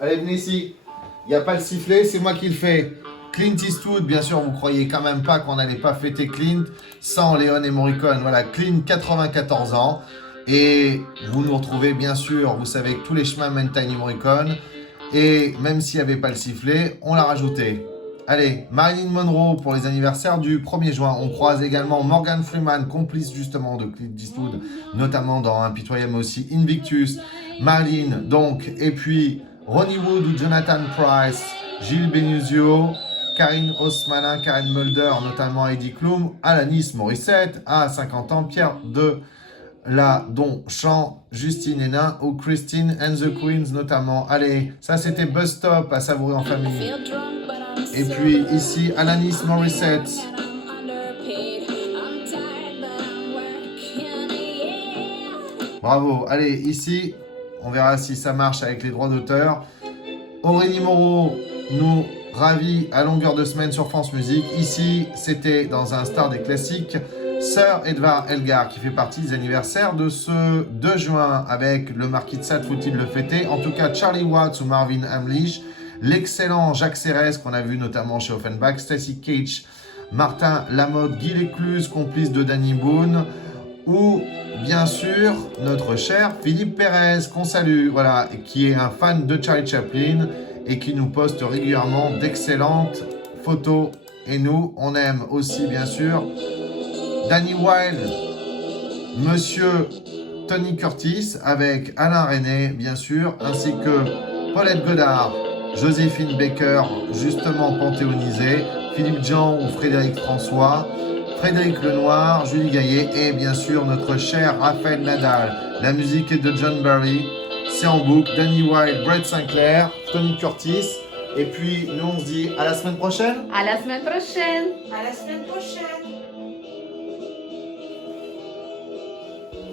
Allez, venez ici. Il n'y a pas le sifflet, c'est moi qui le fais. Clint Eastwood, bien sûr, vous croyez quand même pas qu'on n'allait pas fêter Clint sans Léon et Morricone. Voilà, Clint, 94 ans. Et vous nous retrouvez, bien sûr, vous savez que tous les chemins mènent à Ennio Morricone. Et même s'il n'y avait pas le sifflet, on l'a rajouté. Allez, Marilyn Monroe pour les anniversaires du 1er juin. On croise également Morgan Freeman, complice justement de Clint Eastwood, notamment dans Impitoyable, mais aussi Invictus. Marilyn, donc, et puis Ronnie Wood ou Jonathan Price, Gilles Benuzio, Karine Osmanin, Karen Mulder, notamment Heidi Klum, Alanis Morissette, à 50 ans, Pierre de la Donchamp, Justine Hénin ou Christine and the Queens notamment. Allez, ça c'était Bus Stop à savourer en famille. Et puis ici, Alanis Morissette. Bravo. Allez, ici, on verra si ça marche avec les droits d'auteur. Aurélie Moreau nous ravit à longueur de semaine sur France Musique. Ici, c'était dans un star des classiques, Sir Edvard Elgar, qui fait partie des anniversaires de ce 2 juin avec le Marquis de Sade, faut-il le fêter. En tout cas, Charlie Watts ou Marvin Hamlisch, l'excellent Jacques Serres, qu'on a vu notamment chez Offenbach, Stacy Keach, Martin Lamotte, Guy Lécluse, complice de Danny Boone, ou bien sûr notre cher Philippe Pérez, qu'on salue, voilà, qui est un fan de Charlie Chaplin et qui nous poste régulièrement d'excellentes photos. Et nous, on aime aussi bien sûr Danny Wilde, Monsieur Tony Curtis avec Alain René, bien sûr, ainsi que Paulette Godard, Joséphine Baker, justement panthéonisée, Philippe Jean ou Frédéric François, Frédéric Lenoir, Julie Gaillet et bien sûr notre cher Raphaël Nadal. La musique est de John Barry, c'est en boucle, Danny Wilde, Brett Sinclair, Tony Curtis. Et puis nous on se dit à la semaine prochaine. À la semaine prochaine. À la semaine prochaine.